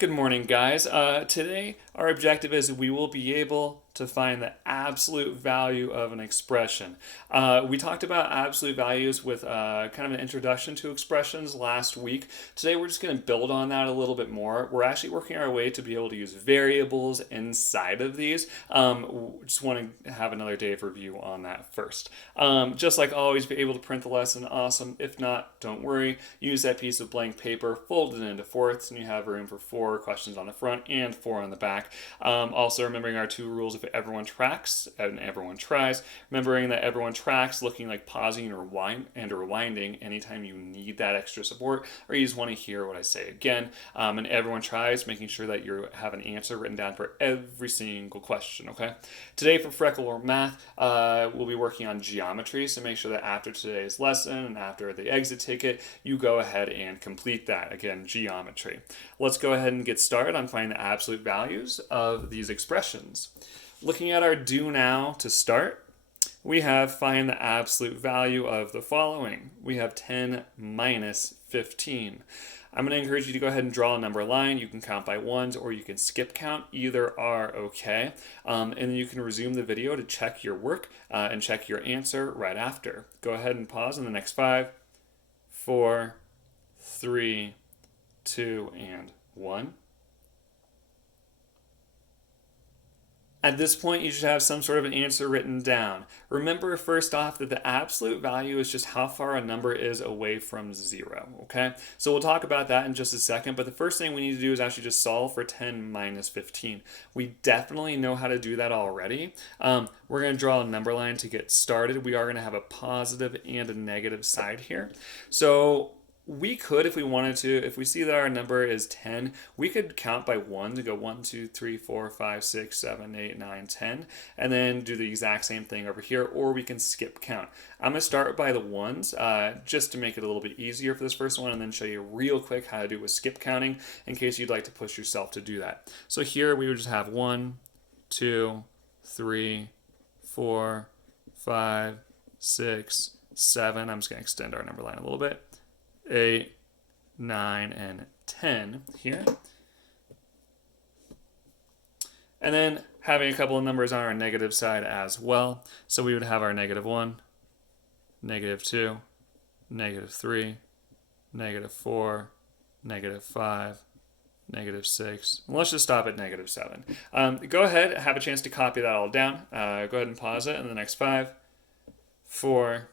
Good morning, guys. Today, our objective is we will be able to find the absolute value of an expression. We talked about absolute values with kind of an introduction to expressions last week. Today, we're just going to build on that a little bit more. We're actually working our way to be able to use variables inside of these. Just want to have another day of review on that first. Just like always, be able to print the lesson. Awesome. If not, don't worry. Use that piece of blank paper, fold it into fourths, and you have room for 4 questions on the front and 4 on the back. Also, remembering our 2 rules: if everyone tracks and everyone tries. Remembering that everyone tracks, looking like pausing or rewinding anytime you need that extra support, or you just want to hear what I say again. And everyone tries, making sure that you have an answer written down for every single question. Okay. Today for Freckle or Math, we'll be working on geometry. So make sure that after today's lesson and after the exit ticket, you go ahead and complete that. Again, geometry. Let's go ahead and get started on finding the absolute values of these expressions. Looking at our do now to start, we have find the absolute value of the following. We have 10 minus 15. I'm going to encourage you to go ahead and draw a number line. You can count by ones or you can skip count. Either are okay. And then you can resume the video to check your work and check your answer right after. Go ahead and pause in the next 5, 4, 3, 2, and 1. At this point, you should have some sort of an answer written down. Remember, first off, that the absolute value is just how far a number is away from 0, okay? So we'll talk about that in just a second, but the first thing we need to do is actually just solve for 10 minus 15. We definitely know how to do that already. We're going to draw a number line to get started. We are going to have a positive and a negative side here. So we could, if we wanted to, if we see that our number is 10, we could count by one to go 1, 2, 3, 4, 5, 6, 7, 8, 9, 10, and then do the exact same thing over here, or we can skip count. I'm going to start by the ones just to make it a little bit easier for this first one, and then show you real quick how to do it with skip counting in case you'd like to push yourself to do that. So here we would just have 1, 2, 3, 4, 5, 6, 7. I'm just going to extend our number line a little bit. 8, 9, and 10 here. And then having a couple of numbers on our negative side as well. So we would have our -1, -2, -3, -4, -5, -6. And let's just stop at -7. Go ahead, have a chance to copy that all down. Go ahead and pause it in the next 5, 4,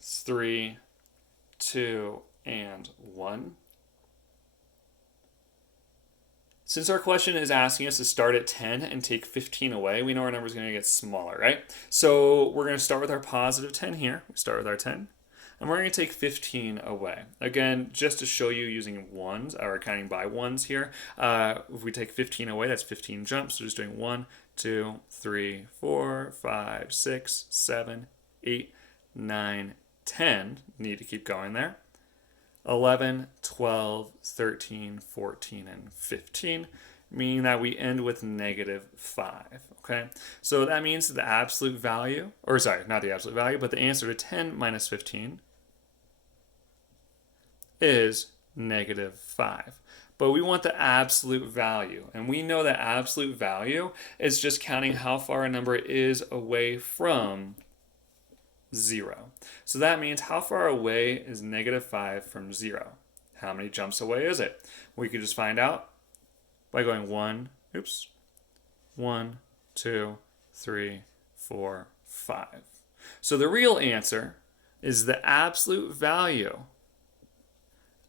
3, 2, and 1. Since our question is asking us to start at 10 and take 15 away, we know our number is going to get smaller, right? So we're going to start with our positive 10 here. We start with our 10. And we're going to take 15 away. Again, just to show you using ones, or counting by ones here, if we take 15 away, that's 15 jumps. So just doing 1, 2, 3, 4, 5, 6, 7, 8, 9, 10. Need to keep going there. 11, 12, 13, 14, and 15, meaning that we end with -5, okay? So that means that the absolute value, or sorry, not the absolute value, but the answer to 10 minus 15 is -5. But we want the absolute value, and we know that absolute value is just counting how far a number is away from 0. So that means how far away is -5 from 0? How many jumps away is it? We could just find out by going 1, 2, 3, 4, 5. So the real answer is the absolute value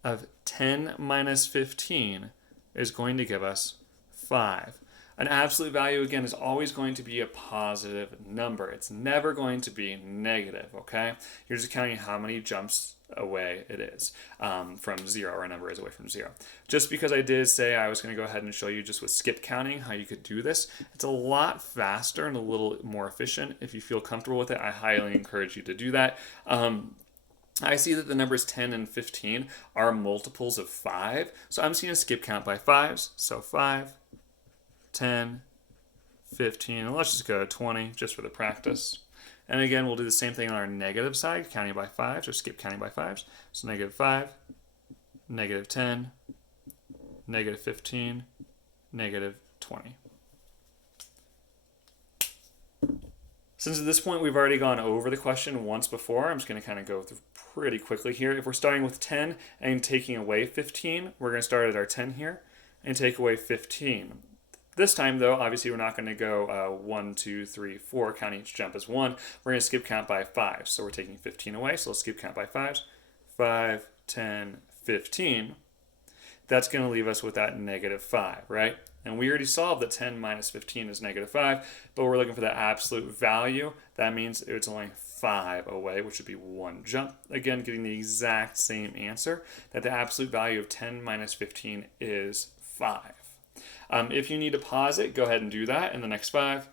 of 10 minus 15 is going to give us 5. An absolute value, again, is always going to be a positive number. It's never going to be negative, okay? You're just counting how many jumps away it is from 0, or a number is away from 0. Just because I did say I was going to go ahead and show you just with skip counting how you could do this, it's a lot faster and a little more efficient. If you feel comfortable with it, I highly encourage you to do that. I see that the numbers 10 and 15 are multiples of 5, so I'm just going to skip count by 5s. So 5, 10, 15, and let's just go to 20 just for the practice. And again, we'll do the same thing on our negative side, counting by 5s, or skip counting by 5s. So -5, -10, negative 15, negative 20. Since at this point we've already gone over the question once before, I'm just going to kind of go through pretty quickly here. If we're starting with 10 and taking away 15, we're going to start at our 10 here and take away 15. This time, though, obviously we're not going to go 1, 2, 3, 4, count each jump as 1. We're going to skip count by 5. So we're taking 15 away, so let's skip count by 5s. 5, 10, 15. That's going to leave us with that negative 5, right? And we already solved that 10 minus 15 is negative 5, but we're looking for the absolute value. That means it's only 5 away, which would be 1 jump. Again, getting the exact same answer, that the absolute value of 10 minus 15 is 5. If you need to pause it, go ahead and do that in the next 5,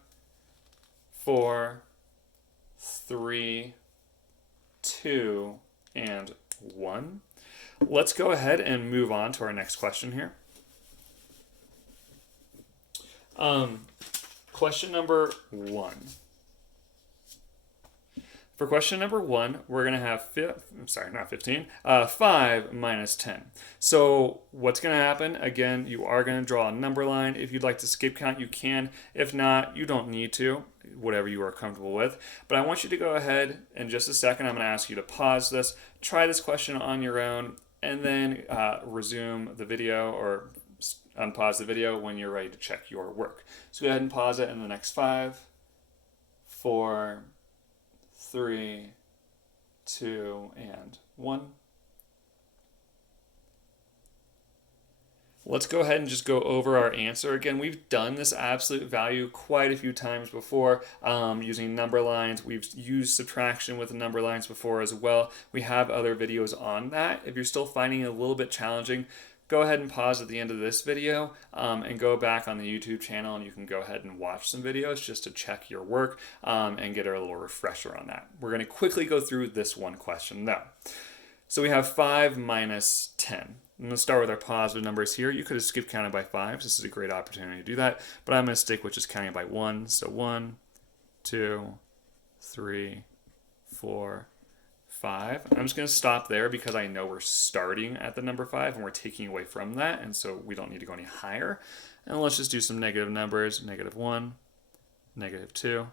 4, 3, 2, and 1. Let's go ahead and move on to our next question here. Question number 1. For question number 1, we're going to have, 5 minus 10. So what's going to happen? Again, you are going to draw a number line. If you'd like to skip count, you can. If not, you don't need to, whatever you are comfortable with. But I want you to go ahead in just a second. I'm going to ask you to pause this, try this question on your own, and then resume the video or unpause the video when you're ready to check your work. So go ahead and pause it in the next 5, 4, 3, 2, and 1. Let's go ahead and just go over our answer again. We've done this absolute value quite a few times before using number lines. We've used subtraction with number lines before as well. We have other videos on that. If you're still finding it a little bit challenging, go ahead and pause at the end of this video and go back on the YouTube channel, and you can go ahead and watch some videos just to check your work and get a little refresher on that. We're going to quickly go through this one question though. So we have 5 minus 10. I'm going to start with our positive numbers here. You could have skip counted by 5s. This is a great opportunity to do that, but I'm going to stick with just counting by 1. So 1, 2, 3, 4, 5. I'm just going to stop there because I know we're starting at the number 5 and we're taking away from that, and so we don't need to go any higher. And let's just do some negative numbers. Negative 1, negative 2,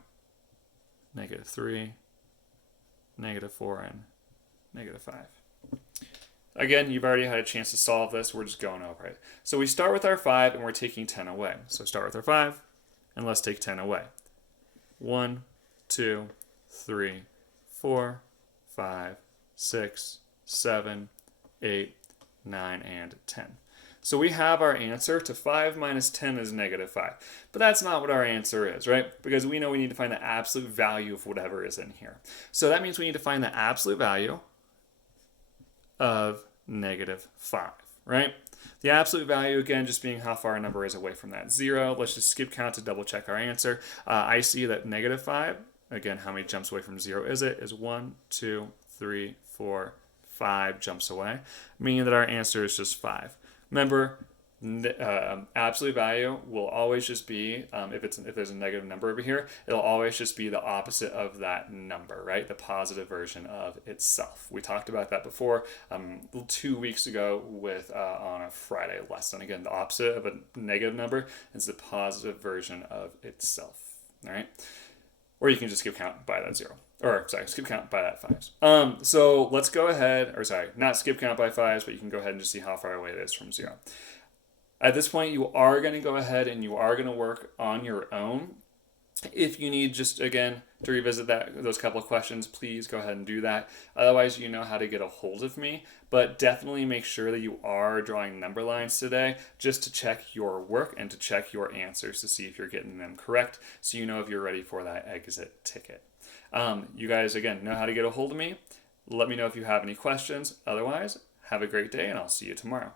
negative 3, negative 4, and negative 5. Again, you've already had a chance to solve this. We're just going over it. So we start with our 5 and we're taking 10 away. So start with our 5 and let's take 10 away. 1, 2, 3, 4, 5, 6, 7, 8, 9, and 10. So we have our answer to 5 minus 10 is negative 5. But that's not what our answer is, right? Because we know we need to find the absolute value of whatever is in here. So that means we need to find the absolute value of negative 5, right? The absolute value, again, just being how far a number is away from that 0. Let's just skip count to double check our answer. I see that negative 5, again, how many jumps away from 0 is it? Is 1, 2, 3, 4, 5 jumps away, meaning that our answer is just 5. Remember, absolute value will always just be, if there's a negative number over here, it'll always just be the opposite of that number, right? The positive version of itself. We talked about that before 2 weeks ago with on a Friday lesson. Again, the opposite of a negative number is the positive version of itself, all right? Or you can just skip count by that 0. Or, sorry, skip count by that 5s. So let's go ahead, or sorry, not skip count by 5s, but you can go ahead and just see how far away it is from 0. At this point, you are going to go ahead and you are going to work on your own. If you need just, again, to revisit those couple of questions, please go ahead and do that. Otherwise, you know how to get a hold of me. But definitely make sure that you are drawing number lines today just to check your work and to check your answers to see if you're getting them correct so you know if you're ready for that exit ticket. You guys, again, know how to get a hold of me. Let me know if you have any questions. Otherwise, have a great day, and I'll see you tomorrow.